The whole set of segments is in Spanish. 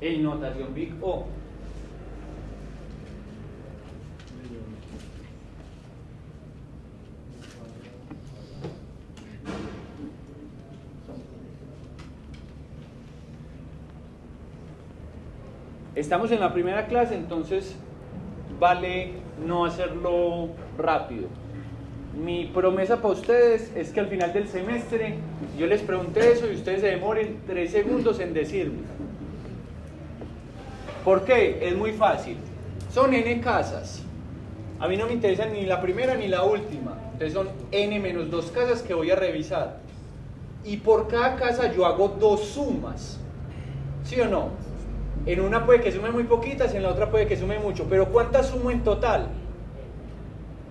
en notación Big O. Estamos en la primera clase, entonces vale no hacerlo rápido. Mi promesa para ustedes es que al final del semestre yo les pregunte eso y ustedes se demoren 3 segundos en decirme. ¿Por qué? Es muy fácil. Son n casas. A mí no me interesa ni la primera ni la última. Entonces son n menos 2 casas que voy a revisar. Y por cada casa yo hago 2 sumas. ¿Sí o no? En una puede que sume muy poquitas, en la otra puede que sume mucho. Pero ¿cuántas sumo en total?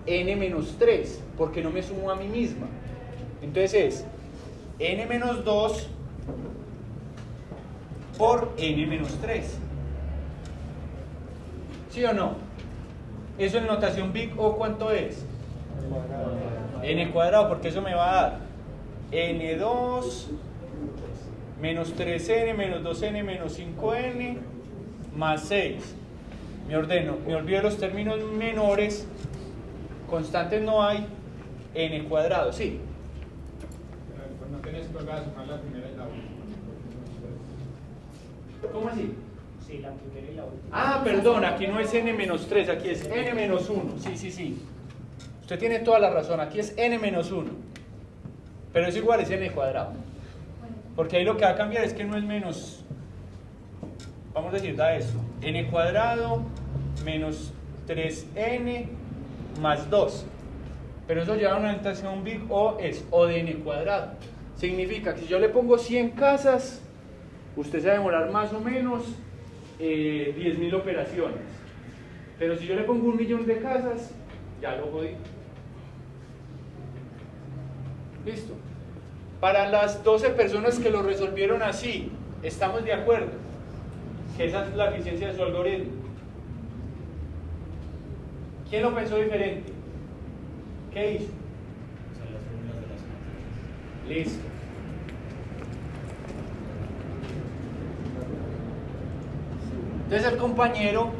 N menos 3, porque no me sumo a mí misma. Entonces es n menos 2 por n menos 3. ¿Sí o no? Eso en notación Big O, ¿cuánto es? N cuadrado, porque eso me va a dar N2 menos 3N menos 2N menos 5N más 6. Me ordeno, me olvido los términos menores, constantes no hay, N cuadrado, ¿sí? Pues no tenés que sumar la primera y la última. ¿Cómo así? Sí, la primera y la última. Ah, perdón, aquí no es n menos 3, aquí es n menos 1. Sí. Usted tiene toda la razón, aquí es n menos 1. Pero es igual, es n cuadrado. Porque ahí lo que va a cambiar es que no es menos, vamos a decir, da esto, n cuadrado menos 3n más 2. Pero eso lleva a una notación Big O, es O de n cuadrado. Significa que si yo le pongo 100 casas, usted se va a demorar más o menos 10.000 operaciones. Pero si yo le pongo 1.000.000 de casas, ya lo jodí. Listo. Para las 12 personas que lo resolvieron así, ¿estamos de acuerdo? Que esa es la eficiencia de su algoritmo. ¿Quién lo pensó diferente? ¿Qué hizo? Son las fórmulas de las matrices. Listo. Entonces el compañero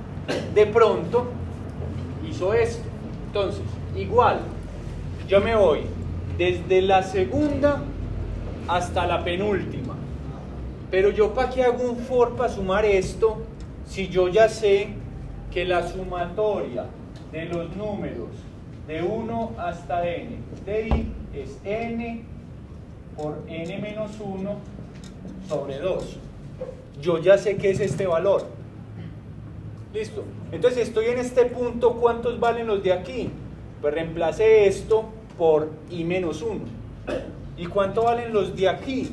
de pronto hizo esto. Entonces, igual, yo me voy desde la segunda hasta la penúltima. Pero yo para qué hago un for para sumar esto si yo ya sé que la sumatoria de los números de 1 hasta n de i es n por n menos 1 sobre 2. Yo ya sé que es este valor. Listo. Entonces estoy en este punto, ¿cuántos valen los de aquí? Pues reemplace esto por i menos 1. ¿Y cuánto valen los de aquí?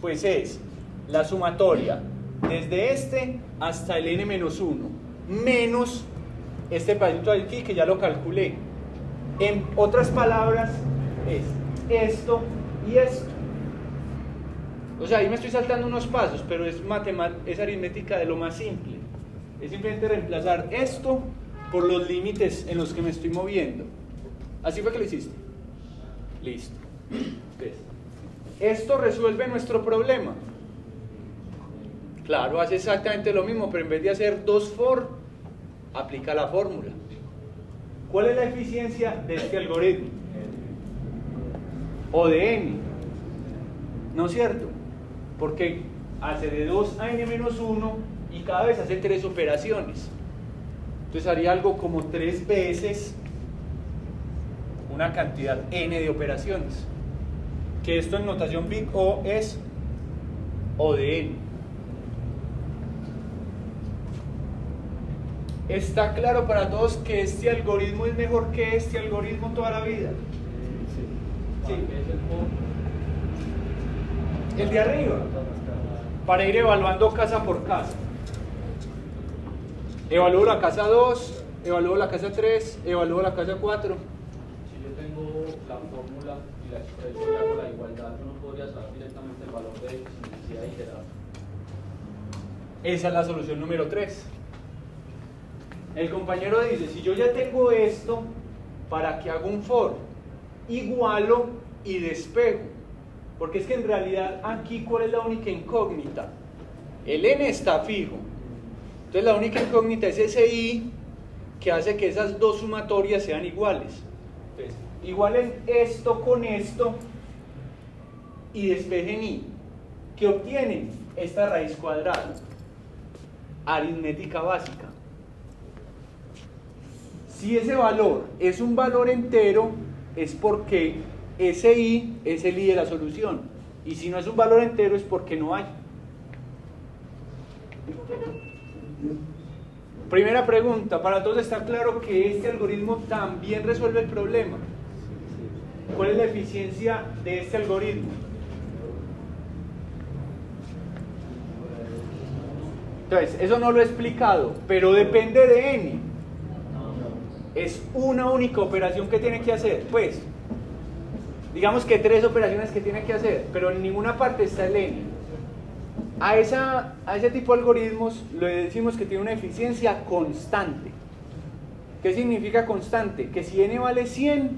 Pues es la sumatoria desde este hasta el n menos 1 menos este pedacito de aquí que ya lo calculé. En otras palabras es esto y esto. O sea, ahí me estoy saltando unos pasos, pero es aritmética de lo más simple. Es simplemente reemplazar esto por los límites en los que me estoy moviendo. ¿Así fue que lo hiciste? Listo. ¿Ves? Esto resuelve nuestro problema. Claro, hace exactamente lo mismo, pero en vez de hacer 2 for, aplica la fórmula. ¿Cuál es la eficiencia de este algoritmo? O de n. ¿No es cierto? Porque hace de 2 a n menos 1 y cada vez hace 3 operaciones. Entonces haría algo como 3 veces una cantidad n de operaciones. Que esto en notación Big O es O de n. ¿Está claro para todos que este algoritmo es mejor que este algoritmo toda la vida? Sí. El de arriba, para ir evaluando casa por casa. Evalúo la casa 2, evalúo la casa 3, evalúo la casa 4. Si yo tengo la fórmula y la expresión y hago la igualdad, yo no podría saber directamente el valor de X sin necesidad de iterar. Esa es la solución número 3. El compañero dice, si yo ya tengo esto, ¿para qué hago un for? Igualo y despejo. Porque es que en realidad aquí, ¿cuál es la única incógnita? El n está fijo. Entonces la única incógnita es ese i que hace que esas dos sumatorias sean iguales. Entonces, igualen esto con esto y despejen i. ¿Qué obtienen? Esta raíz cuadrada. Aritmética básica. Si ese valor es un valor entero, es porque ese i es el i de la solución. Y si no es un valor entero, es porque no hay. Primera pregunta, para todos está claro que este algoritmo también resuelve el problema. ¿Cuál es la eficiencia de este algoritmo? Entonces, eso no lo he explicado, pero depende de n. Es una única operación que tiene que hacer. Pues, digamos que 3 operaciones que tiene que hacer, pero en ninguna parte está el n. A ese tipo de algoritmos le decimos que tiene una eficiencia constante. ¿Qué significa constante? Que si n vale 100,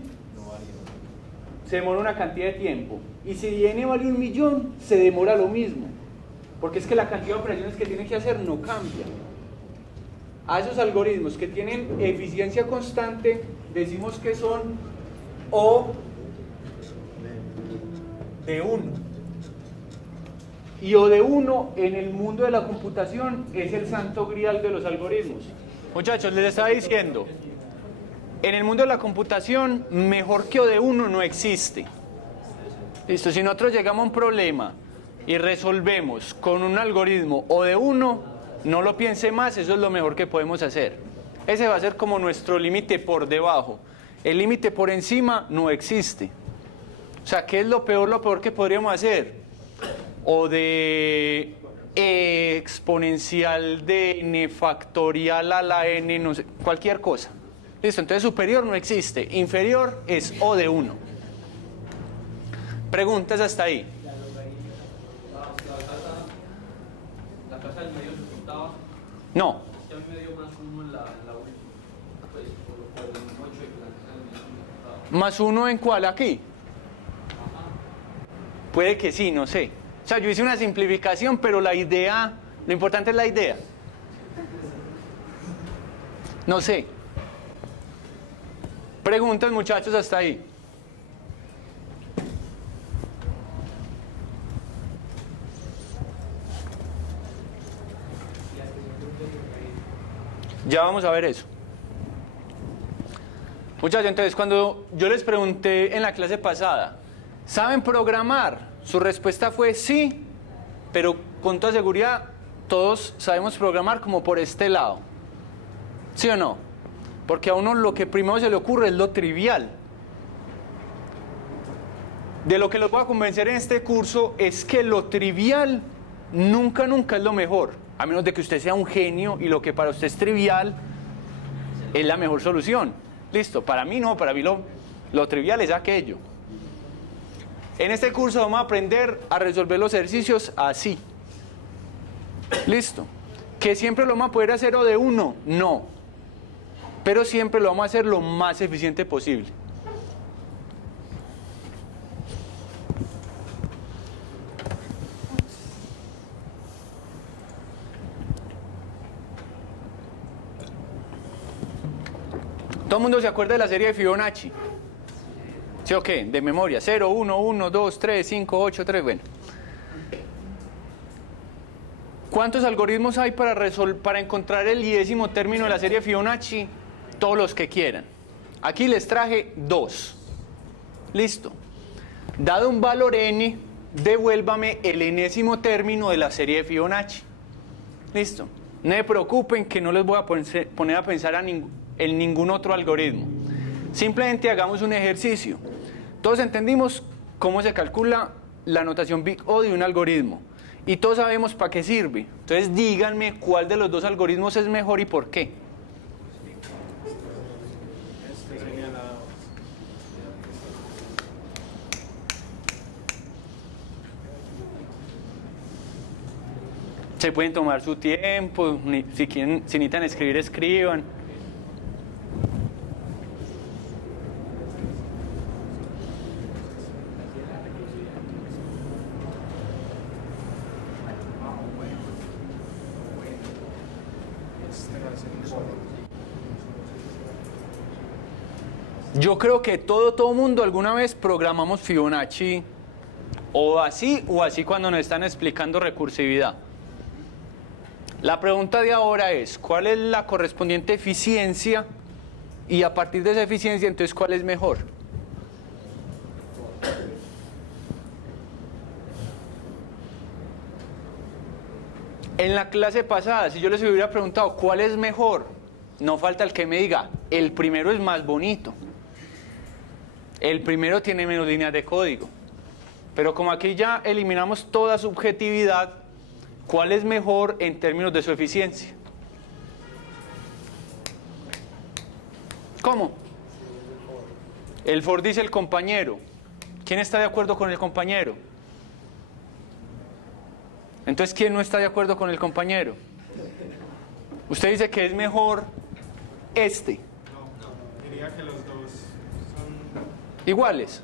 se demora una cantidad de tiempo. Y si n vale 1.000.000, se demora lo mismo. Porque es que la cantidad de operaciones que tiene que hacer no cambia. A esos algoritmos que tienen eficiencia constante, decimos que son O de 1. Y O de 1 en el mundo de la computación es el santo grial de los algoritmos. Muchachos, les estaba diciendo, en el mundo de la computación, mejor que O de 1 no existe. Listo, si nosotros llegamos a un problema y resolvemos con un algoritmo O de 1, no lo piense más, eso es lo mejor que podemos hacer. Ese va a ser como nuestro límite por debajo. El límite por encima no existe. O sea, ¿qué es lo peor que podríamos hacer? O de exponencial de n factorial a la n, no sé, cualquier cosa. Listo, entonces superior no existe, inferior es O de 1. Preguntas hasta ahí. La casa del medio se contaba. No. Ya me dio más 1 en la última. Pues por el 8 y la casa del medio se contaba. ¿Más 1 en cuál? ¿Aquí? Ajá. Puede que sí, no sé. O sea, yo hice una simplificación, pero la idea, lo importante es la idea. No sé. Preguntas, muchachos, hasta ahí. Ya vamos a ver eso. Muchachos, entonces cuando yo les pregunté en la clase pasada, ¿saben programar? Su respuesta fue sí, pero con toda seguridad todos sabemos programar como por este lado. ¿Sí o no? Porque a uno lo que primero se le ocurre es lo trivial. De lo que los voy a convencer en este curso es que lo trivial nunca es lo mejor. A menos de que usted sea un genio y lo que para usted es trivial es la mejor solución. Listo, para mí no, para mí lo trivial es aquello. En este curso vamos a aprender a resolver los ejercicios así. Listo. ¿Que siempre lo vamos a poder hacer O de 1? No. Pero siempre lo vamos a hacer lo más eficiente posible. ¿Todo el mundo se acuerda de la serie de Fibonacci? ¿Sí o qué? De memoria. 0, 1, 1, 2, 3, 5, 8, 3. Bueno. ¿Cuántos algoritmos hay para encontrar el 10º término de la serie de Fibonacci? Todos los que quieran. Aquí les traje 2. Listo. Dado un valor n, devuélvame el enésimo término de la serie de Fibonacci. Listo. No se preocupen que no les voy a poner a pensar en ningún otro algoritmo. Simplemente hagamos un ejercicio. Todos entendimos cómo se calcula la notación Big O de un algoritmo. Y todos sabemos para qué sirve. Entonces díganme cuál de los dos algoritmos es mejor y por qué. Se pueden tomar su tiempo, si necesitan escribir, escriban. Yo creo que todo mundo alguna vez programamos Fibonacci o así cuando nos están explicando recursividad. La pregunta de ahora es, ¿cuál es la correspondiente eficiencia? Y a partir de esa eficiencia, entonces, ¿cuál es mejor? En la clase pasada, si yo les hubiera preguntado cuál es mejor, no falta el que me diga, el primero es más bonito. El primero tiene menos líneas de código. Pero como aquí ya eliminamos toda subjetividad, ¿cuál es mejor en términos de su eficiencia? ¿Cómo? El for dice el compañero. ¿Quién está de acuerdo con el compañero? Entonces, ¿quién no está de acuerdo con el compañero? Usted dice que es mejor este. No, diría que los dos son iguales.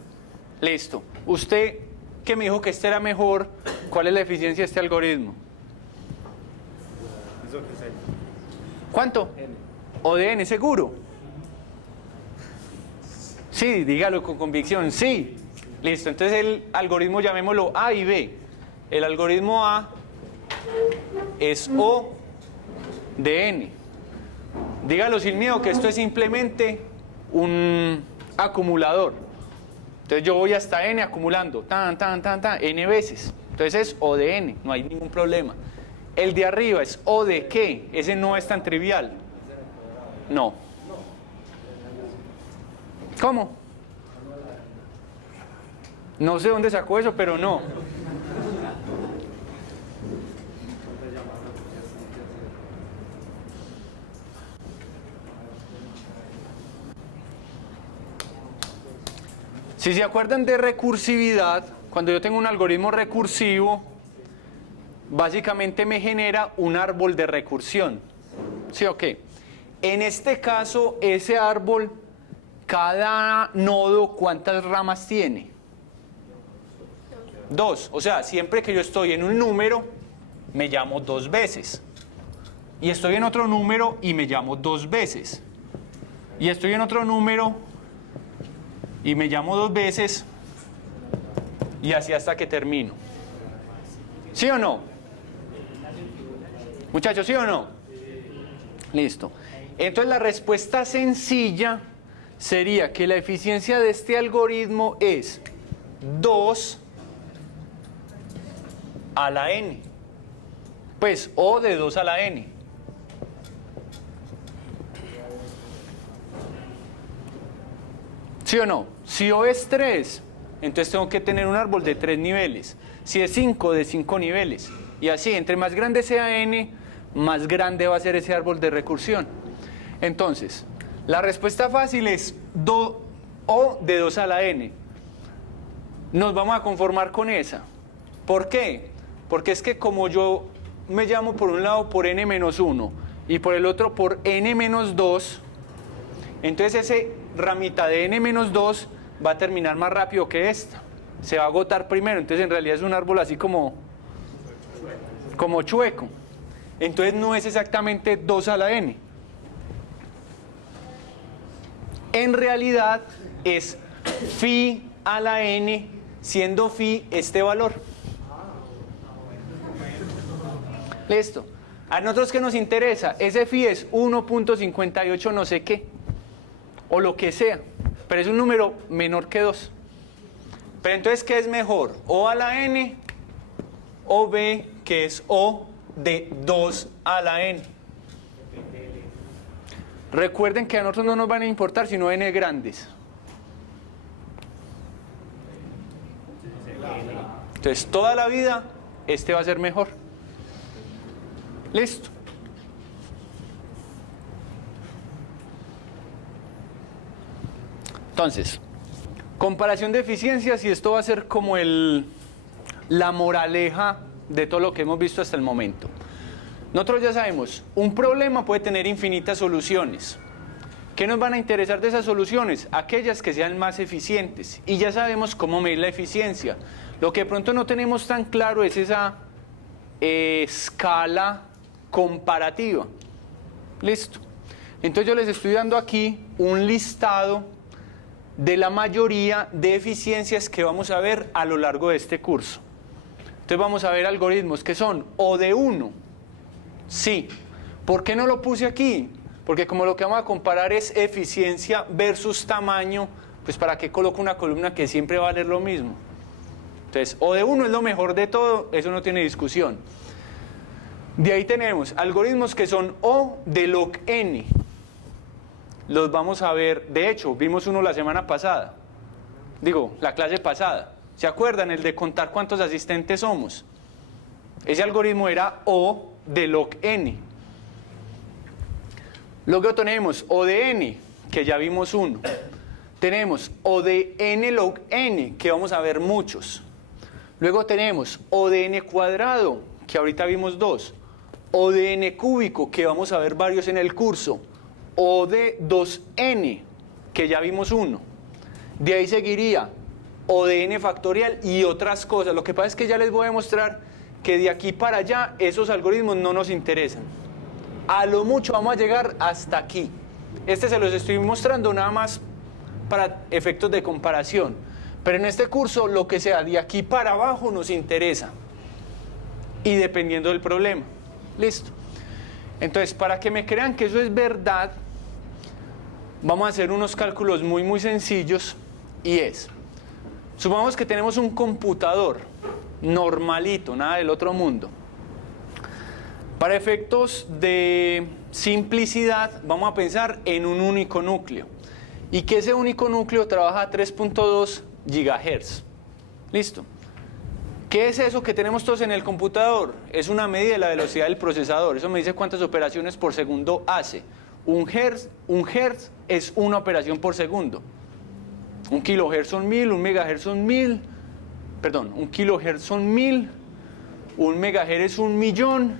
Listo. Usted que me dijo que este era mejor, ¿cuál es la eficiencia de este algoritmo? eso que sé. ¿Cuánto? O de n, seguro. Sí, dígalo con convicción, sí. Listo, entonces el algoritmo llamémoslo A y B. El algoritmo A es O de n. Dígalo sin miedo que esto es simplemente un acumulador. Entonces yo voy hasta n acumulando, n veces. Entonces es O de n, no hay ningún problema. El de arriba es O de qué, ese no es tan trivial. No. ¿Cómo? No sé dónde sacó eso, pero no. Si se acuerdan de recursividad, cuando yo tengo un algoritmo recursivo, básicamente me genera un árbol de recursión. ¿Sí o qué? En este caso, ese árbol, cada nodo, ¿cuántas ramas tiene? 2. O sea, siempre que yo estoy en un número, me llamo 2 veces. Y estoy en otro número y me llamo 2 veces. Y estoy en otro número y me llamo 2 veces. Y así hasta que termino. ¿Sí o no? Muchachos, ¿sí o no? Listo. Entonces la respuesta sencilla sería que la eficiencia de este algoritmo es 2 a la n. Pues O de 2 a la n. ¿Sí o no? Si O es 3, entonces tengo que tener un árbol de 3 niveles. Si es 5, de 5 niveles. Y así, entre más grande sea n, más grande va a ser ese árbol de recursión. Entonces, la respuesta fácil es O de 2 a la n. Nos vamos a conformar con esa. ¿Por qué? Porque es que como yo me llamo por un lado por n-1 y por el otro por n-2, entonces ese ramita de n-2 va a terminar más rápido que esta. Se va a agotar primero, entonces en realidad es un árbol así como chueco. Entonces no es exactamente 2 a la n. En realidad es phi a la n, siendo phi este valor. Listo. A nosotros que nos interesa, ese phi es 1.58 no sé qué, o lo que sea, pero es un número menor que 2. Pero entonces, ¿qué es mejor? ¿O a la n o b, que es O de 2 a la n? Recuerden que a nosotros no nos van a importar sino n grandes. Entonces, toda la vida, este va a ser mejor. Listo. Entonces, comparación de eficiencias, y esto va a ser como la moraleja de todo lo que hemos visto hasta el momento. Nosotros ya sabemos, un problema puede tener infinitas soluciones. ¿Qué nos van a interesar de esas soluciones? Aquellas que sean más eficientes. Y ya sabemos cómo medir la eficiencia. Lo que de pronto no tenemos tan claro es esa escala comparativa. Listo. Entonces yo les estoy dando aquí un listado de la mayoría de eficiencias que vamos a ver a lo largo de este curso. Entonces vamos a ver algoritmos que son O de 1. Sí. ¿Por qué no lo puse aquí? Porque como lo que vamos a comparar es eficiencia versus tamaño, pues ¿para qué coloco una columna que siempre va a valer lo mismo? Entonces, O de 1 es lo mejor de todo, eso no tiene discusión. De ahí tenemos algoritmos que son O de log n. Los vamos a ver, de hecho, vimos uno la semana pasada. Digo, la clase pasada. ¿Se acuerdan? El de contar cuántos asistentes somos. Ese algoritmo era O de log n. Luego tenemos O de n, que ya vimos uno. Tenemos O de n log n, que vamos a ver muchos. Luego tenemos O de n cuadrado, que ahorita vimos dos. O de n cúbico, que vamos a ver varios en el curso. O de 2n, que ya vimos uno. De ahí seguiría O de n factorial y otras cosas. Lo que pasa es que ya les voy a mostrar que de aquí para allá esos algoritmos no nos interesan. A lo mucho vamos a llegar hasta aquí. Este se los estoy mostrando nada más para efectos de comparación. Pero en este curso lo que sea de aquí para abajo nos interesa. Y dependiendo del problema. Listo. Entonces, para que me crean que eso es verdad, vamos a hacer unos cálculos muy sencillos. Y es, supongamos que tenemos un computador normalito, nada del otro mundo. Para efectos de simplicidad, vamos a pensar en un único núcleo. Y que ese único núcleo trabaja a 3.2 GHz. Listo. ¿Qué es eso que tenemos todos en el computador? Es una medida de la velocidad del procesador. Eso me dice cuántas operaciones por segundo hace. Un hertz es una operación por segundo. Un kilohertz son 1000, un megahertz son 1000. Perdón, un kilohertz son 1000. Un megahertz es 1.000.000.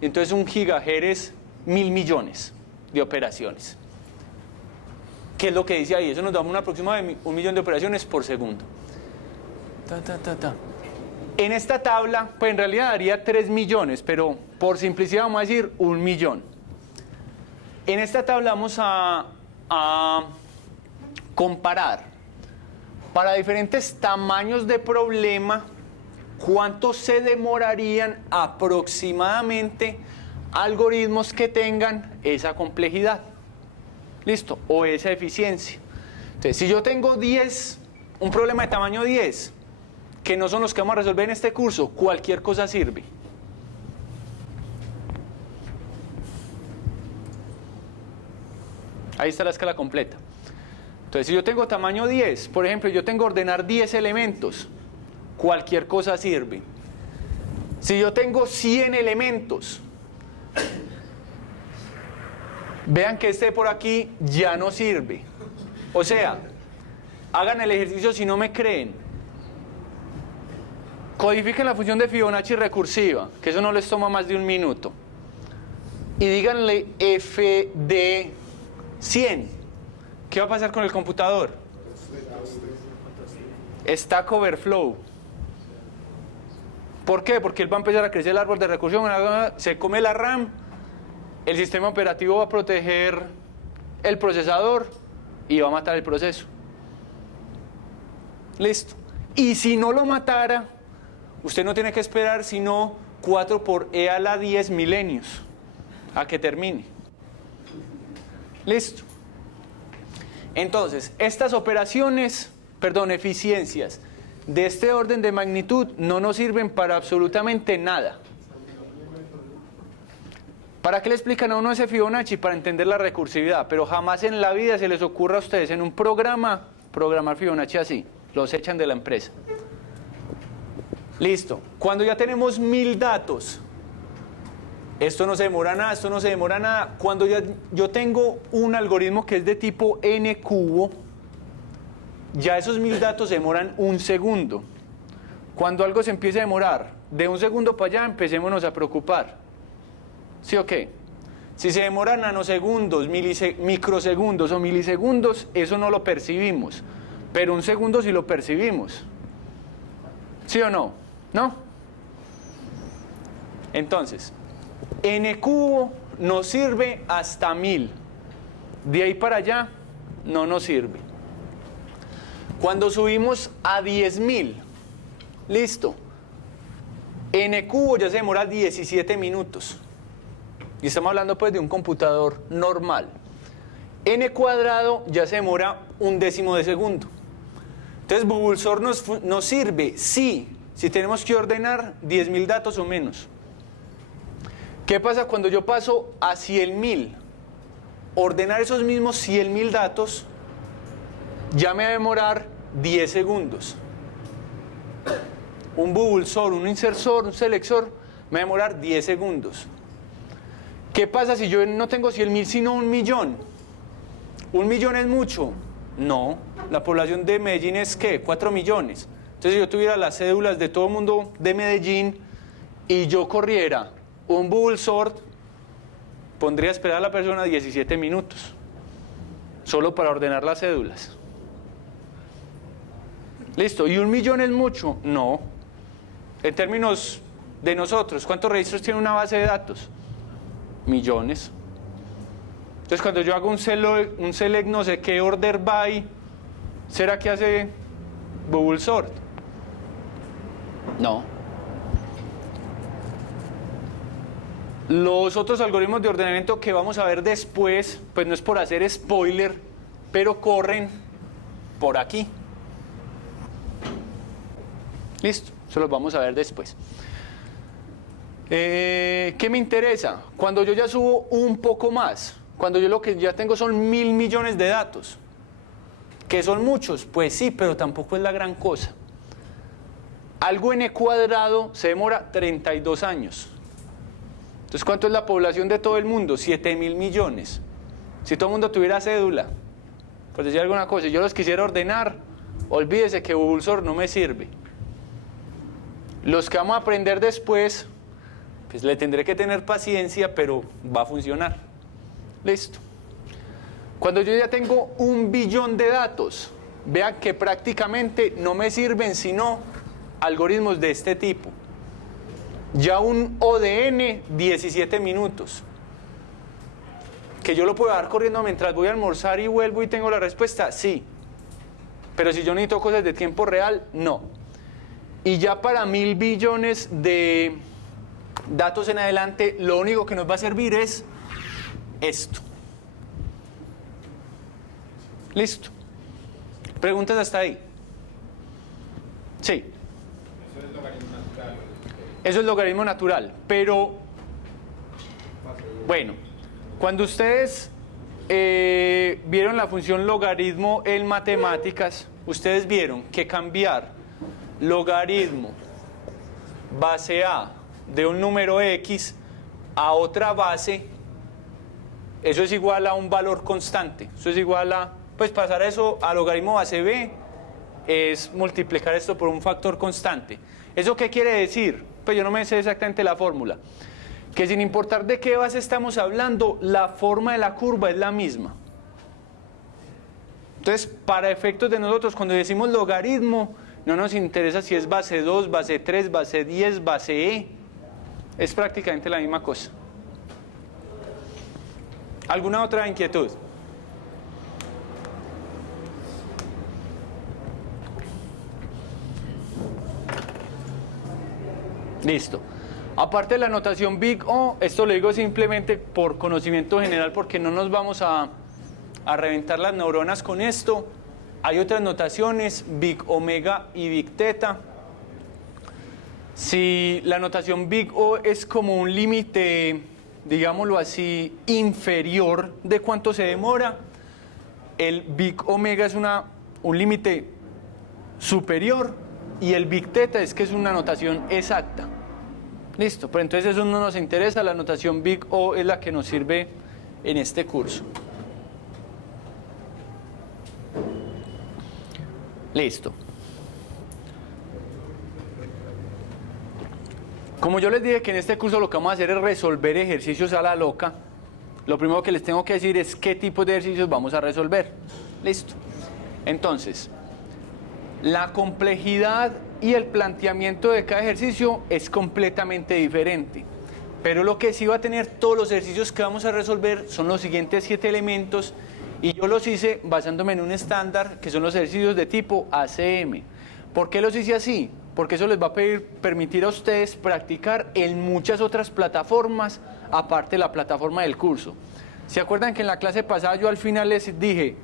Entonces un gigahertz es 1000 millones de operaciones. ¿Qué es lo que dice ahí? Eso nos da una aproximada de 1 millón de operaciones por segundo. En esta tabla, pues en realidad daría 3 millones, pero por simplicidad vamos a decir 1 millón. En esta tabla vamos a comparar para diferentes tamaños de problema cuánto se demorarían aproximadamente algoritmos que tengan esa complejidad. ¿Listo? O esa eficiencia. Entonces, si yo tengo 10, un problema de tamaño 10, que no son los que vamos a resolver en este curso, cualquier cosa sirve. Ahí está la escala completa. Entonces, si yo tengo tamaño 10, por ejemplo, yo tengo que ordenar 10 elementos, cualquier cosa sirve. Si yo tengo 100 elementos, vean que este por aquí ya no sirve. O sea, hagan el ejercicio si no me creen. Codifiquen la función de Fibonacci recursiva, que eso no les toma más de 1 minuto. Y díganle f de 100. ¿Qué va a pasar con el computador? Stack Overflow. ¿Por qué? Porque él va a empezar a crecer el árbol de recursión, se come la RAM, el sistema operativo va a proteger el procesador y va a matar el proceso. Listo. Y si no lo matara, usted no tiene que esperar sino 4 por e a la 10 milenios a que termine. Listo. Entonces, estas eficiencias de este orden de magnitud no nos sirven para absolutamente nada. ¿Para qué le explican a uno ese Fibonacci? Para entender la recursividad, pero jamás en la vida se les ocurra a ustedes en un programa programar Fibonacci así, los echan de la empresa. Listo, cuando ya tenemos 1000 datos, esto no se demora nada, esto no se demora nada. Cuando ya yo tengo un algoritmo que es de tipo n cubo, ya esos 1000 datos se demoran 1 segundo. Cuando algo se empieza a demorar de 1 segundo para allá, empecémonos a preocupar. ¿Sí o qué? Si se demoran nanosegundos, microsegundos o milisegundos, eso no lo percibimos. Pero 1 segundo sí lo percibimos. ¿Sí o no? ¿No? Entonces, n cubo nos sirve hasta 1000. De ahí para allá no nos sirve. Cuando subimos a 10.000, listo, n cubo ya se demora 17 minutos. Y estamos hablando pues de un computador normal. N cuadrado ya se demora 1/10 de segundo. Entonces Bubulsor nos sirve si tenemos que ordenar 10.000 datos o menos. ¿Qué pasa cuando yo paso a 100.000? Ordenar esos mismos 100.000 datos ya me va a demorar 10 segundos. Un Bubulsor, un insersor, un selector me va a demorar 10 segundos. ¿Qué pasa si yo no tengo 100.000 sino 1.000.000? ¿1.000.000 es mucho? No, la población de Medellín es ¿qué? 4 millones. Entonces si yo tuviera las cédulas de todo el mundo de Medellín y yo corriera un Bubulsor, pondría a esperar a la persona 17 minutos, solo para ordenar las cédulas. Listo, ¿y 1.000.000 es mucho? No. En términos de nosotros, ¿cuántos registros tiene una base de datos? Millones. Entonces cuando yo hago un select no sé qué order by, ¿será que hace Bubulsor? No. Los otros algoritmos de ordenamiento que vamos a ver después, pues no es por hacer spoiler, pero corren por aquí. Listo, eso los vamos a ver después. ¿Qué me interesa? Cuando yo ya subo un poco más, cuando yo lo que ya tengo son 1.000 millones de datos, ¿que son muchos? Pues sí, pero tampoco es la gran cosa. Algo n cuadrado se demora 32 años. Entonces, ¿cuánto es la población de todo el mundo? 7.000 millones. Si todo el mundo tuviera cédula, por decir alguna cosa, y yo los quisiera ordenar, olvídese que Bubulsor no me sirve. Los que vamos a aprender después, pues le tendré que tener paciencia, pero va a funcionar. Listo. Cuando yo ya tengo 1 billón de datos, vean que prácticamente no me sirven sino algoritmos de este tipo. Ya un ODN, 17 minutos. ¿Que yo lo puedo dar corriendo mientras voy a almorzar y vuelvo y tengo la respuesta? Sí. Pero si yo necesito cosas de tiempo real, no. Y ya para 1.000 billones de datos en adelante, lo único que nos va a servir es esto. Listo. ¿Preguntas hasta ahí? Sí. Eso es logaritmo natural. Eso es logaritmo natural, pero bueno, cuando ustedes vieron la función logaritmo en matemáticas, ustedes vieron que cambiar logaritmo base A de un número X a otra base, eso es igual a un valor constante. Eso es igual a, pues pasar eso a logaritmo base B es multiplicar esto por un factor constante. ¿Eso qué quiere decir? Pues yo no me sé exactamente la fórmula. Que sin importar de qué base estamos hablando, la forma de la curva es la misma. Entonces, para efectos de nosotros, cuando decimos logaritmo, no nos interesa si es base 2, base 3, base 10, base E. Es prácticamente la misma cosa. ¿Alguna otra inquietud? Listo. Aparte de la notación Big O, esto lo digo simplemente por conocimiento general porque no nos vamos a reventar las neuronas con esto. Hay otras notaciones, Big Omega y Big Theta. Si la notación Big O es como un límite, digámoslo así, inferior de cuánto se demora, el Big Omega es un límite superior y el Big Theta es que es una notación exacta. Listo, pero entonces eso no nos interesa, la notación Big O es la que nos sirve en este curso. Listo. Como yo les dije que en este curso lo que vamos a hacer es resolver ejercicios a la loca, lo primero que les tengo que decir es qué tipo de ejercicios vamos a resolver. Listo. Entonces, la complejidad y el planteamiento de cada ejercicio es completamente diferente. Pero lo que sí va a tener todos los ejercicios que vamos a resolver son los siguientes 7 elementos Y yo los hice basándome en un estándar que son los ejercicios de tipo ACM. ¿Por qué los hice así? Porque eso les va a permitir a ustedes practicar en muchas otras plataformas, aparte de la plataforma del curso. ¿Se acuerdan que en la clase pasada yo al final les dije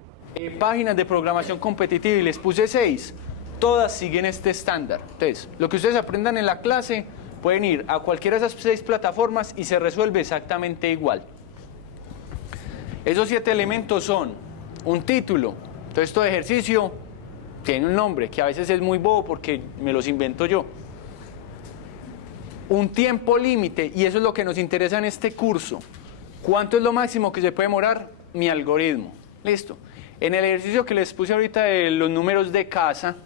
páginas de programación competitiva y les puse 6? Todas siguen este estándar. Entonces, lo que ustedes aprendan en la clase pueden ir a cualquiera de esas 6 plataformas y se resuelve exactamente igual. Esos 7 elementos son un título. Entonces, todo ejercicio tiene un nombre que a veces es muy bobo porque me los invento yo. Un tiempo límite, y eso es lo que nos interesa en este curso. ¿Cuánto es lo máximo que se puede demorar mi algoritmo? Listo. En el ejercicio que les puse ahorita de los números de casa,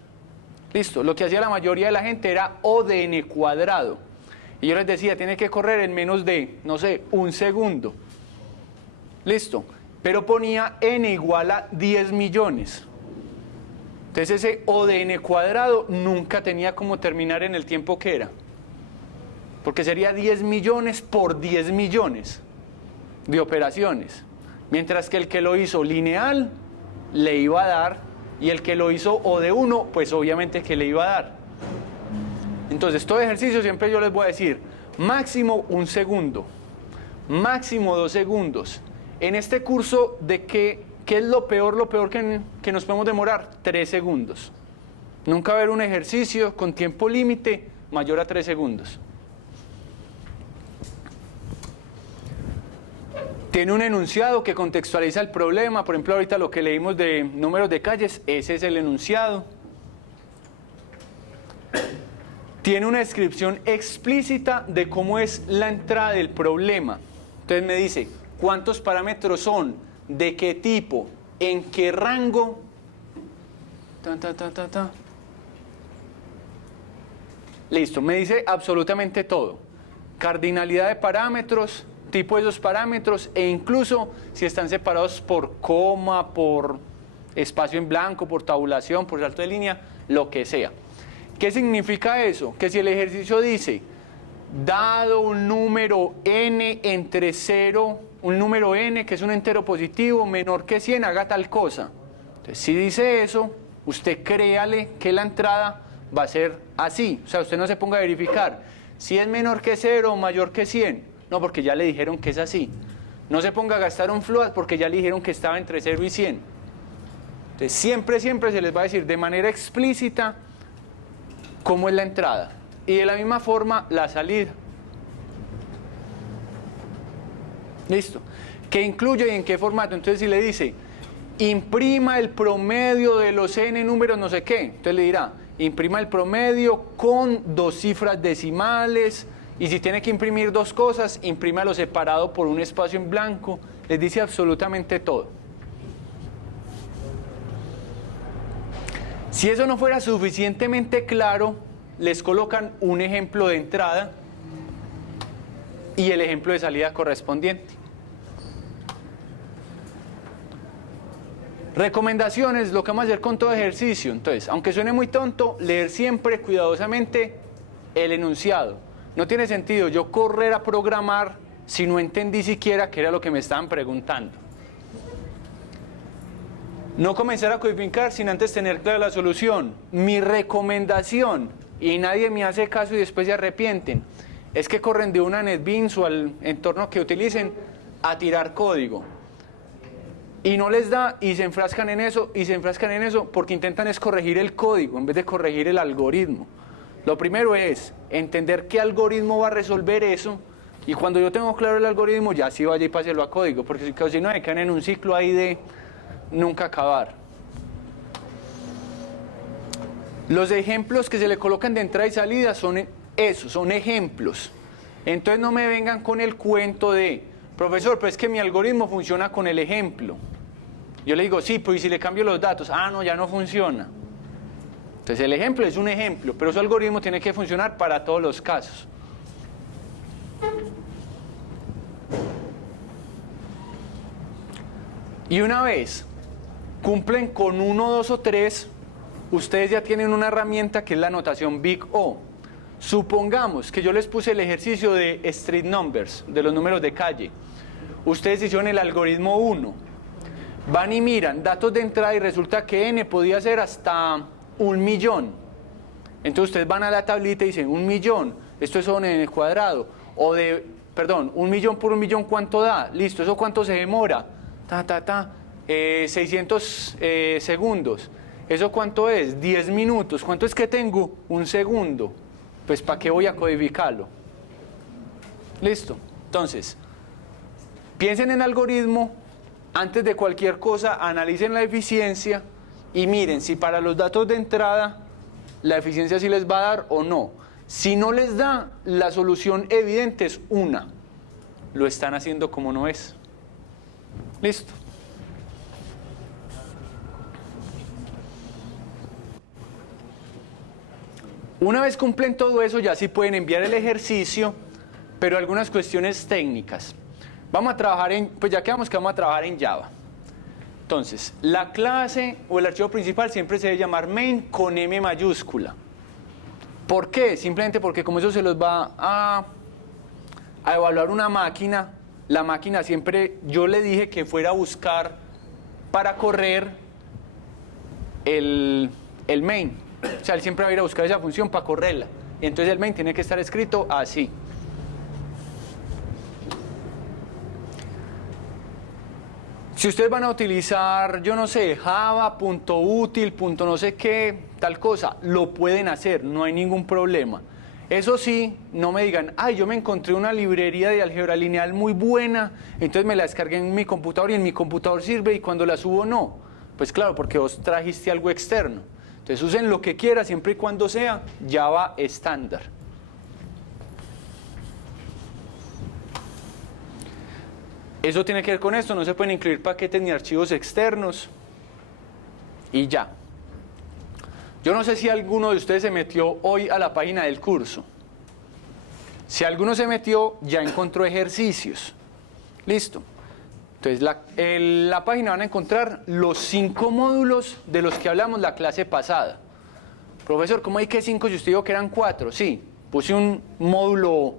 listo, lo que hacía la mayoría de la gente era O de n cuadrado. Y yo les decía, tiene que correr en menos de, no sé, 1 segundo. Listo. Pero ponía n igual a 10 millones. Entonces ese O de n cuadrado nunca tenía como terminar en el tiempo que era. Porque sería 10 millones por 10 millones de operaciones. Mientras que el que lo hizo lineal le iba a dar, y el que lo hizo O de 1, pues obviamente que le iba a dar. Entonces todo ejercicio siempre yo les voy a decir, máximo 1 segundo, máximo 2 segundos. En este curso, ¿de qué es lo peor que nos podemos demorar? 3 segundos. Nunca va a haber un ejercicio con tiempo límite mayor a 3 segundos. Tiene un enunciado que contextualiza el problema. Por ejemplo, ahorita lo que leímos de números de calles, ese es el enunciado. Tiene una descripción explícita de cómo es la entrada del problema. Entonces me dice, ¿cuántos parámetros son? ¿De qué tipo? ¿En qué rango? Listo, me dice absolutamente todo. Cardinalidad de parámetros, tipo de esos parámetros, e incluso si están separados por coma, por espacio en blanco, por tabulación, por salto de línea, lo que sea. ¿Qué significa eso? Que si el ejercicio dice, dado un número n entre 0, un número n que es un entero positivo menor que 100, haga tal cosa. Entonces, si dice eso, usted créale que la entrada va a ser así. O sea, usted no se ponga a verificar si es menor que 0 o mayor que 100. No, porque ya le dijeron que es así. No se ponga a gastar un float porque ya le dijeron que estaba entre 0 y 100. Entonces, siempre se les va a decir de manera explícita cómo es la entrada. Y de la misma forma, la salida. Listo. ¿Qué incluye y en qué formato? Entonces, si le dice, imprima el promedio de los n números no sé qué, entonces le dirá, imprima el promedio con 2 cifras decimales, y si tiene que imprimir 2 cosas, imprímalo separado por un espacio en blanco. Les dice absolutamente todo. Si eso no fuera suficientemente claro, les colocan un ejemplo de entrada y el ejemplo de salida correspondiente. Recomendaciones, lo que vamos a hacer con todo ejercicio. Entonces, aunque suene muy tonto, leer siempre cuidadosamente el enunciado. No tiene sentido yo correr a programar si no entendí siquiera qué era lo que me estaban preguntando. No comenzar a codificar sin antes tener clara la solución. Mi recomendación, y nadie me hace caso y después se arrepienten, es que corren de una NetBeans o al entorno que utilicen a tirar código. Y no les da y se enfrascan en eso porque intentan es corregir el código en vez de corregir el algoritmo. Lo primero es entender qué algoritmo va a resolver eso, y cuando yo tengo claro el algoritmo, ya sí vaya y páselo a código, porque si no me quedan en un ciclo ahí de nunca acabar. Los ejemplos que se le colocan de entrada y salida son esos, son ejemplos. Entonces no me vengan con el cuento de, profesor, pues es que mi algoritmo funciona con el ejemplo. Yo le digo, sí, pues ¿y si le cambio los datos? Ah, no, ya no funciona. Entonces el ejemplo es un ejemplo, pero su algoritmo tiene que funcionar para todos los casos. Y una vez cumplen con 1, 2 o 3, ustedes ya tienen una herramienta que es la notación Big O. Supongamos que yo les puse el ejercicio de street numbers, de los números de calle. Ustedes hicieron el algoritmo 1, van y miran datos de entrada y resulta que n podía ser hasta 1.000.000. Entonces ustedes van a la tablita y dicen 1.000.000, esto es n en el cuadrado, o de, perdón, 1.000.000 por 1.000.000, ¿cuánto da? Listo, ¿eso cuánto se demora? 600 segundos. ¿Eso cuánto es? 10 minutos. ¿Cuánto es que tengo? Un segundo. Pues ¿para qué voy a codificarlo? Listo. Entonces, piensen en algoritmo, antes de cualquier cosa, analicen la eficiencia y miren si para los datos de entrada la eficiencia sí les va a dar o no. Si no les da, la solución evidente es una. Lo están haciendo como no es. Listo. Una vez cumplen todo eso, ya sí pueden enviar el ejercicio, pero algunas cuestiones técnicas. Vamos a trabajar en, pues ya quedamos que vamos a trabajar en Java. Entonces, la clase o el archivo principal siempre se debe llamar main con M mayúscula. ¿Por qué? Simplemente porque como eso se los va a evaluar una máquina, la máquina siempre, yo le dije que fuera a buscar para correr el main. O sea, él siempre va a ir a buscar esa función para correrla. Y entonces el main tiene que estar escrito así. Si ustedes van a utilizar, yo no sé, Java, punto útil, punto no sé qué, tal cosa, lo pueden hacer, no hay ningún problema. Eso sí, no me digan, ay, yo me encontré una librería de álgebra lineal muy buena, entonces me la descargué en mi computador y en mi computador sirve y cuando la subo no. Pues claro, porque vos trajiste algo externo. Entonces usen lo que quiera siempre y cuando sea Java estándar. Eso tiene que ver con esto, no se pueden incluir paquetes ni archivos externos. Y ya. Yo no sé si alguno de ustedes se metió hoy a la página del curso. Si alguno se metió, ya encontró ejercicios. Listo. Entonces, la página van a encontrar los 5 módulos de los que hablamos la clase pasada. Profesor, ¿cómo hay que 5 si usted dijo que eran 4? Sí, puse un módulo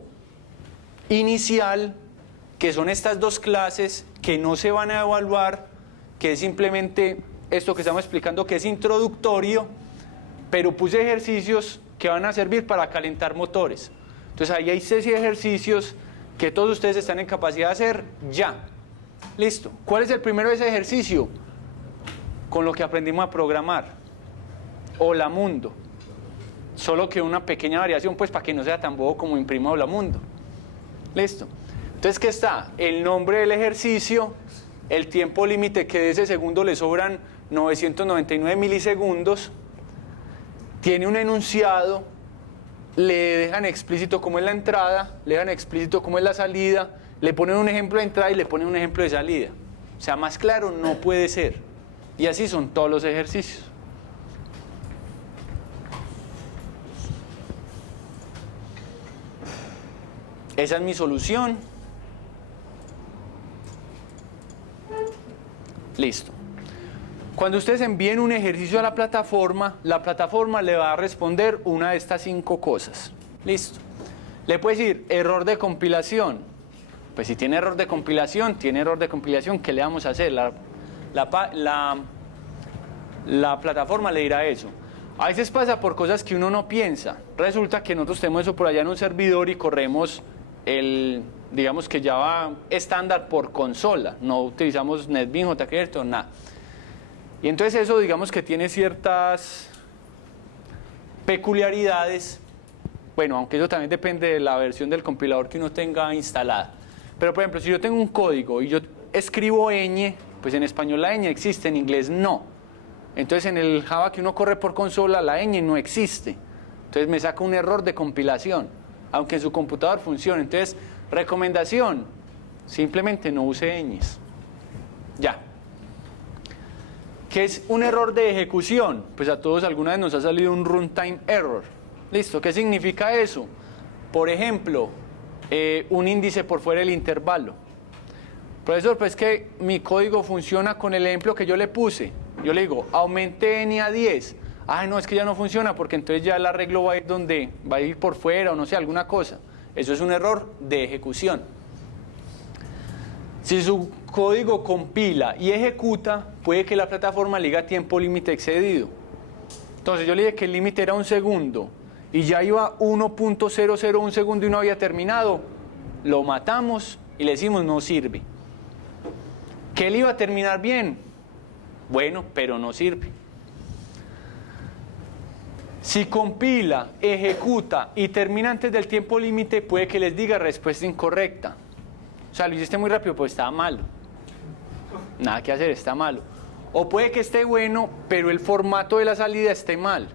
inicial, que son estas 2 clases que no se van a evaluar, que es simplemente esto que estamos explicando, que es introductorio, pero puse ejercicios que van a servir para calentar motores. Entonces ahí hay 6 ejercicios que todos ustedes están en capacidad de hacer ya. Listo. ¿Cuál es el primero de ese ejercicio? Con lo que aprendimos a programar. Hola Mundo. Solo que una pequeña variación, pues para que no sea tan bobo como imprima Hola Mundo. Listo. Entonces, ¿qué está? El nombre del ejercicio, el tiempo límite, que de ese segundo le sobran 999 milisegundos, tiene un enunciado, le dejan explícito cómo es la entrada, le dejan explícito cómo es la salida, le ponen un ejemplo de entrada y le ponen un ejemplo de salida. O sea, más claro no puede ser. Y así son todos los ejercicios. Esa es mi solución. Listo. Cuando ustedes envíen un ejercicio a la plataforma le va a responder una de estas 5 cosas. Listo. Le puede decir error de compilación. Pues si tiene error de compilación, ¿qué le vamos a hacer? La plataforma le dirá eso. A veces pasa por cosas que uno no piensa. Resulta que nosotros tenemos eso por allá en un servidor y corremos digamos que Java estándar por consola. No utilizamos NetBeans, JQuery, nada. Y entonces eso digamos que tiene ciertas peculiaridades. Bueno, aunque eso también depende de la versión del compilador que uno tenga instalada. Pero por ejemplo, si yo tengo un código y yo escribo ñ, pues en español la ñ existe, en inglés no. Entonces en el Java que uno corre por consola, la ñ no existe. Entonces me saca un error de compilación, aunque en su computador funcione. Entonces, recomendación, simplemente no use ñes. Ya. ¿Qué es un error de ejecución? Pues a todos alguna vez nos ha salido un runtime error. Listo, ¿qué significa eso? Por ejemplo, un índice por fuera del intervalo. Profesor, pues que mi código funciona con el ejemplo que yo le puse. Yo le digo, aumente n a 10. Ah, no, es que ya no funciona porque entonces ya el arreglo va a ir donde, va a ir por fuera o no sé, alguna cosa. Eso es un error de ejecución. Si su código compila y ejecuta, puede que la plataforma le diga tiempo límite excedido. Entonces yo le dije que el límite era 1 segundo y ya iba 1.001 segundo y no había terminado. Lo matamos y le decimos no sirve. ¿Que él iba a terminar bien? Bueno, pero no sirve. Si compila, ejecuta y termina antes del tiempo límite, puede que les diga respuesta incorrecta. O sea, lo hiciste muy rápido, pues está malo. Nada que hacer, está malo. O puede que esté bueno, pero el formato de la salida esté mal.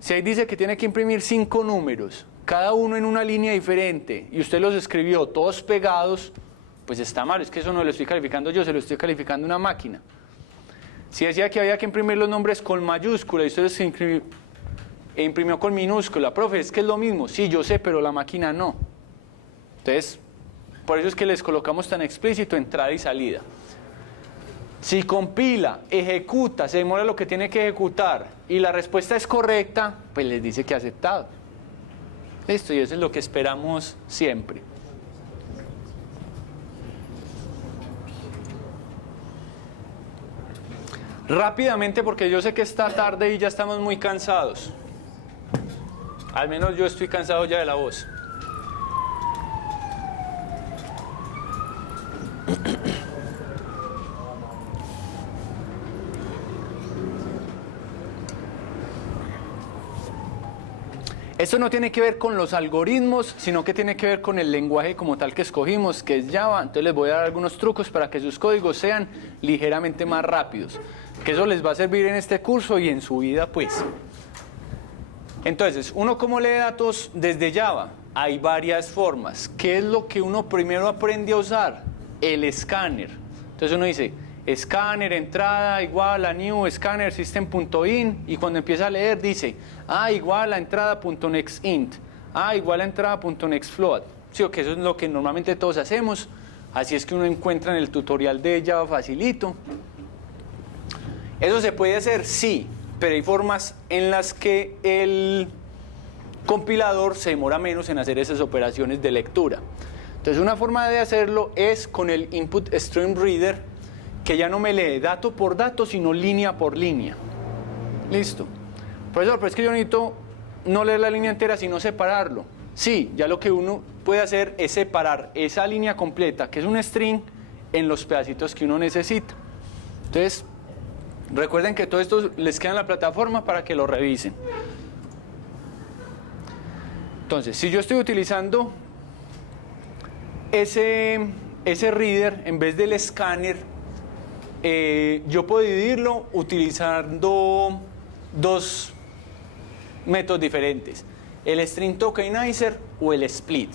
Si ahí dice que tiene que imprimir 5 números, cada uno en una línea diferente, y usted los escribió todos pegados, pues está mal. Es que eso no lo estoy calificando yo, se lo estoy calificando una máquina. Si decía que había que imprimir los nombres con mayúscula y usted los imprimió con minúscula, profe, es que es lo mismo. Sí, yo sé, pero la máquina no. Entonces, por eso es que les colocamos tan explícito entrada y salida. Si compila, ejecuta, se demora lo que tiene que ejecutar y la respuesta es correcta, pues les dice que ha aceptado. Listo, y eso es lo que esperamos siempre. Rápidamente, porque yo sé que está tarde y ya estamos muy cansados. Al menos yo estoy cansado ya de la voz. Esto no tiene que ver con los algoritmos, sino que tiene que ver con el lenguaje como tal que escogimos, que es Java. Entonces les voy a dar algunos trucos para que sus códigos sean ligeramente más rápidos, que eso les va a servir en este curso y en su vida, pues. Entonces, uno cómo lee datos desde Java. Hay varias formas. ¿Qué es lo que uno primero aprende a usar? El escáner. Entonces uno dice, escáner, entrada, igual a new, escáner, system.in, y cuando empieza a leer dice, igual a entrada.nextInt, igual a entrada.nextFloat. Sí, o que eso es lo que normalmente todos hacemos. Así es que uno encuentra en el tutorial de Java facilito. ¿Eso se puede hacer? Sí, pero hay formas en las que el compilador se demora menos en hacer esas operaciones de lectura. Entonces una forma de hacerlo es con el Input Stream Reader, que ya no me lee dato por dato, sino línea por línea. Listo. Profesor, pero es que yo necesito no leer la línea entera, sino separarlo. Sí, ya lo que uno puede hacer es separar esa línea completa, que es un string, en los pedacitos que uno necesita. Entonces, recuerden que todo esto les queda en la plataforma para que lo revisen. Entonces, si yo estoy utilizando ese reader en vez del escáner, yo puedo dividirlo utilizando dos métodos diferentes: el string tokenizer o el split.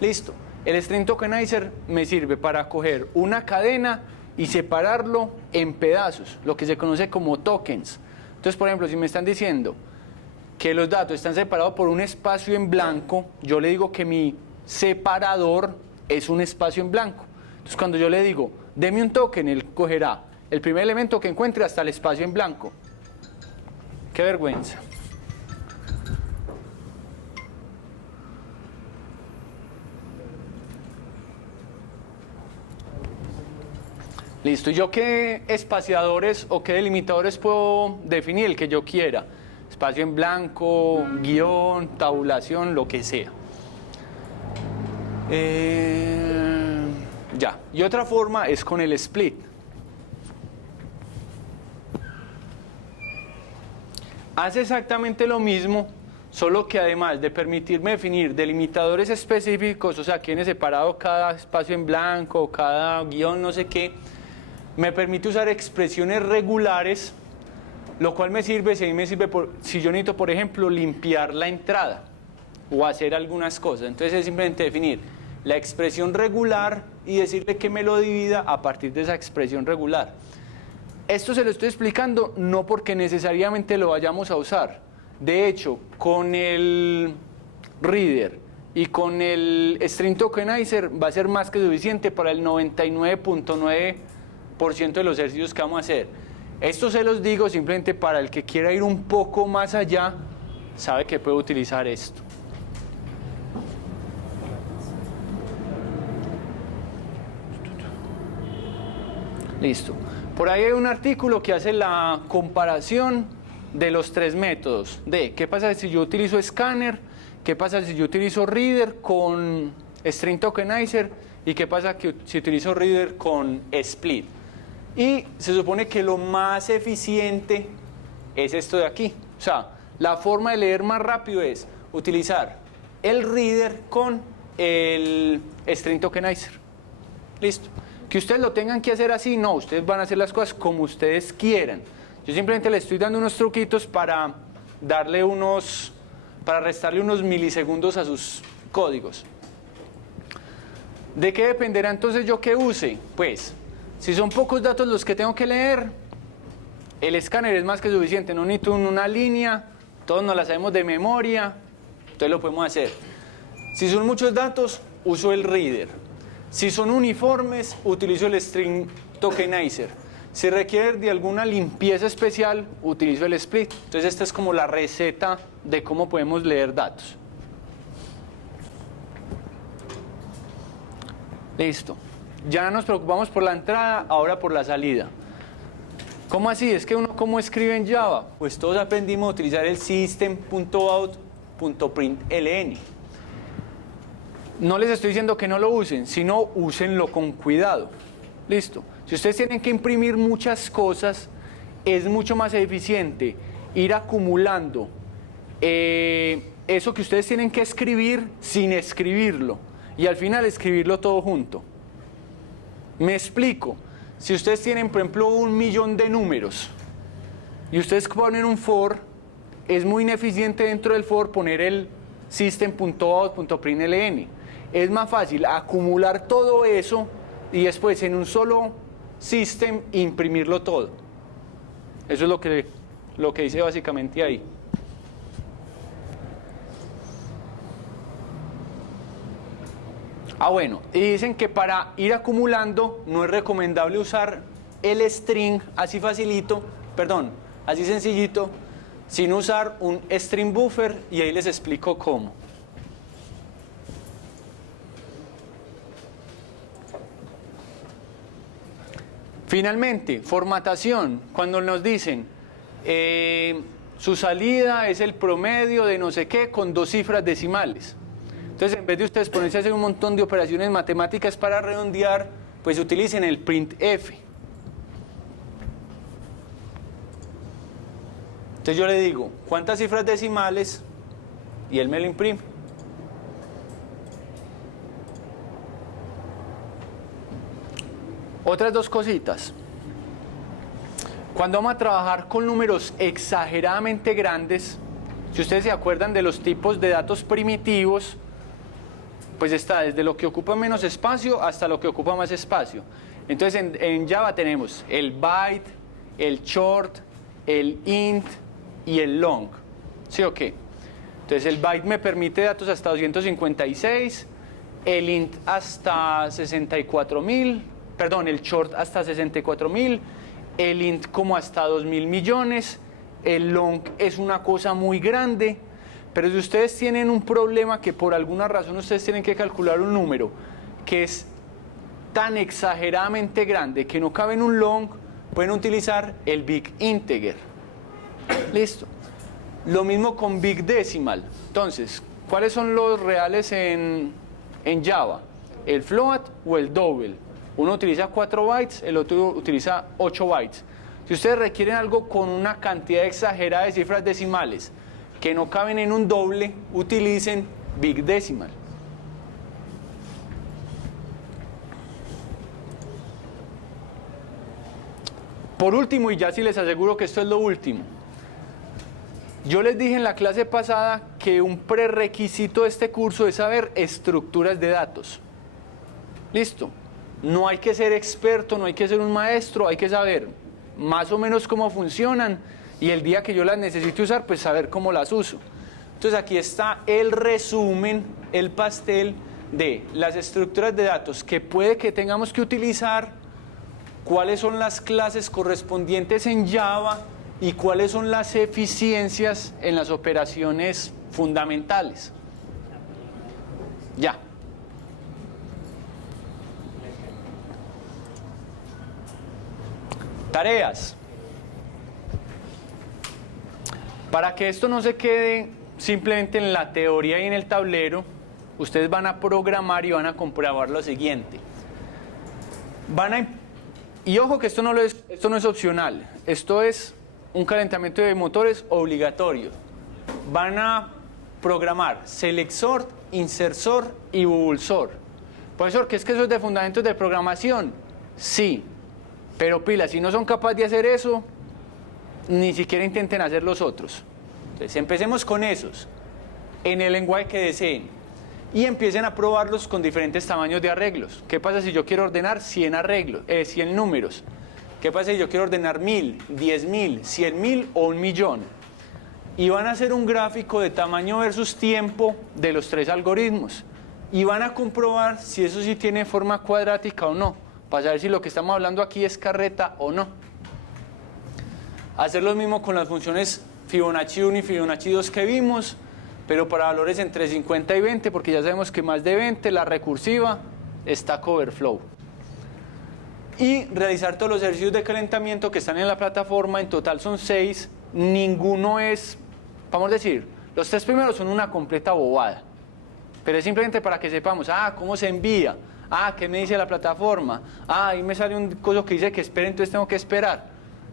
Listo. El string tokenizer me sirve para coger una cadena y separarlo en pedazos, lo que se conoce como tokens. Entonces, por ejemplo, si me están diciendo que los datos están separados por un espacio en blanco, yo le digo que mi separador es un espacio en blanco. Entonces, cuando yo le digo, deme un token, él cogerá el primer elemento que encuentre hasta el espacio en blanco. ¡Qué vergüenza! Listo. ¿Yo qué espaciadores o qué delimitadores puedo definir? El que yo quiera. Espacio en blanco, guión, tabulación, lo que sea. Ya. Y otra forma es con el split. Hace exactamente lo mismo, solo que además de permitirme definir delimitadores específicos, o sea, tiene separado cada espacio en blanco, cada guión, no sé qué, me permite usar expresiones regulares, lo cual me sirve, si yo necesito, por ejemplo, limpiar la entrada o hacer algunas cosas. Entonces es simplemente definir la expresión regular y decirle que me lo divida a partir de esa expresión regular. Esto se lo estoy explicando no porque necesariamente lo vayamos a usar. De hecho, con el reader y con el string tokenizer va a ser más que suficiente para el 99.9% de los ejercicios que vamos a hacer. Esto se los digo simplemente para el que quiera ir un poco más allá, sabe que puede utilizar esto. Listo. Por ahí hay un artículo que hace la comparación de los tres métodos. De qué pasa si yo utilizo escáner, qué pasa si yo utilizo reader con string tokenizer y qué pasa si utilizo reader con split. Y se supone que lo más eficiente es esto de aquí. O sea, la forma de leer más rápido es utilizar el reader con el string tokenizer. Listo. Que ustedes lo tengan que hacer así, no, ustedes van a hacer las cosas como ustedes quieran. Yo simplemente les estoy dando unos truquitos para restarle unos milisegundos a sus códigos. ¿De qué dependerá entonces yo que use? Pues, si son pocos datos los que tengo que leer, el escáner es más que suficiente, no necesito una línea, todos nos la sabemos de memoria, entonces lo podemos hacer. Si son muchos datos, uso el reader. Si son uniformes, utilizo el string tokenizer. Si requiere de alguna limpieza especial, utilizo el split. Entonces esta es como la receta de cómo podemos leer datos. Listo. Ya nos preocupamos por la entrada, ahora por la salida. ¿Cómo así? Es que uno, ¿cómo escribe en Java? Pues todos aprendimos a utilizar el system.out.println. No les estoy diciendo que no lo usen, sino úsenlo con cuidado. Listo. Si ustedes tienen que imprimir muchas cosas, es mucho más eficiente ir acumulando eso que ustedes tienen que escribir sin escribirlo y al final escribirlo todo junto. Me explico. Si ustedes tienen, por ejemplo, 1.000.000 de números y ustedes ponen un for, es muy ineficiente dentro del for poner el system.out.println. Es más fácil acumular todo eso y después en un solo system imprimirlo todo. Eso es lo que dice básicamente ahí. Bueno, y dicen que para ir acumulando no es recomendable usar el string así facilito, así sencillito, sin usar un string buffer y ahí les explico cómo. Finalmente, formatación, cuando nos dicen su salida es el promedio de no sé qué con 2 cifras decimales. Entonces, en vez de ustedes ponerse a hacer un montón de operaciones matemáticas para redondear, pues utilicen el printf. Entonces yo le digo, ¿cuántas cifras decimales? Y él me lo imprime. Otras dos cositas. Cuando vamos a trabajar con números exageradamente grandes, si ustedes se acuerdan de los tipos de datos primitivos, pues está desde lo que ocupa menos espacio hasta lo que ocupa más espacio. Entonces en Java tenemos el byte, el short, el int y el long. ¿Sí o qué? Entonces el byte me permite datos hasta 256, el int hasta 64.000, el short hasta 64.000, el int como hasta 2.000 millones, el long es una cosa muy grande. Pero si ustedes tienen un problema que por alguna razón ustedes tienen que calcular un número que es tan exageradamente grande que no cabe en un long, pueden utilizar el big integer. Listo. Lo mismo con big decimal. Entonces, ¿cuáles son los reales en Java? ¿El float o el double? Uno utiliza 4 bytes, el otro utiliza 8 bytes. Si ustedes requieren algo con una cantidad exagerada de cifras decimales que no caben en un doble, utilicen big decimal. Por último, y ya sí les aseguro que esto es lo último, yo les dije en la clase pasada que un prerequisito de este curso es saber estructuras de datos. Listo. No hay que ser experto, no hay que ser un maestro, hay que saber más o menos cómo funcionan y el día que yo las necesite usar, pues saber cómo las uso. Entonces aquí está el resumen, el pastel de las estructuras de datos que puede que tengamos que utilizar, cuáles son las clases correspondientes en Java y cuáles son las eficiencias en las operaciones fundamentales. Ya. Tareas. Para que esto no se quede simplemente en la teoría y en el tablero, ustedes van a programar y van a comprobar lo siguiente. Y ojo que esto no es opcional, esto es un calentamiento de motores obligatorio. Van a programar selector, insersor y bubulsor. Profesor, ¿qué es que eso es de fundamentos de programación? Sí, pero pila, si no son capaces de hacer eso, ni siquiera intenten hacer los otros. Entonces empecemos con esos, en el lenguaje que deseen, y empiecen a probarlos con diferentes tamaños de arreglos. ¿Qué pasa si yo quiero ordenar 100 arreglos, 100 números? ¿Qué pasa si yo quiero ordenar 1000, 10.000, 100.000 o 1.000.000? Y van a hacer un gráfico de tamaño versus tiempo de los 3 algoritmos. Y van a comprobar si eso sí tiene forma cuadrática o no, para saber si lo que estamos hablando aquí es carreta o no. Hacer lo mismo con las funciones Fibonacci 1 y Fibonacci 2 que vimos, pero para valores entre 50 y 20, porque ya sabemos que más de 20, la recursiva, Stack Overflow. Y realizar todos los ejercicios de calentamiento que están en la plataforma, en total son 6, ninguno es, vamos a decir, los 3 primeros son una completa bobada, pero es simplemente para que sepamos, cómo se envía, qué me dice la plataforma, ahí me sale un coso que dice que espere, entonces tengo que esperar,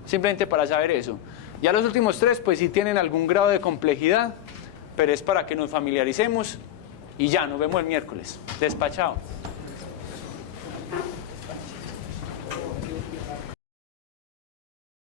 simplemente para saber eso. Ya los últimos 3 pues sí tienen algún grado de complejidad, pero es para que nos familiaricemos y ya, nos vemos el miércoles. Despachado.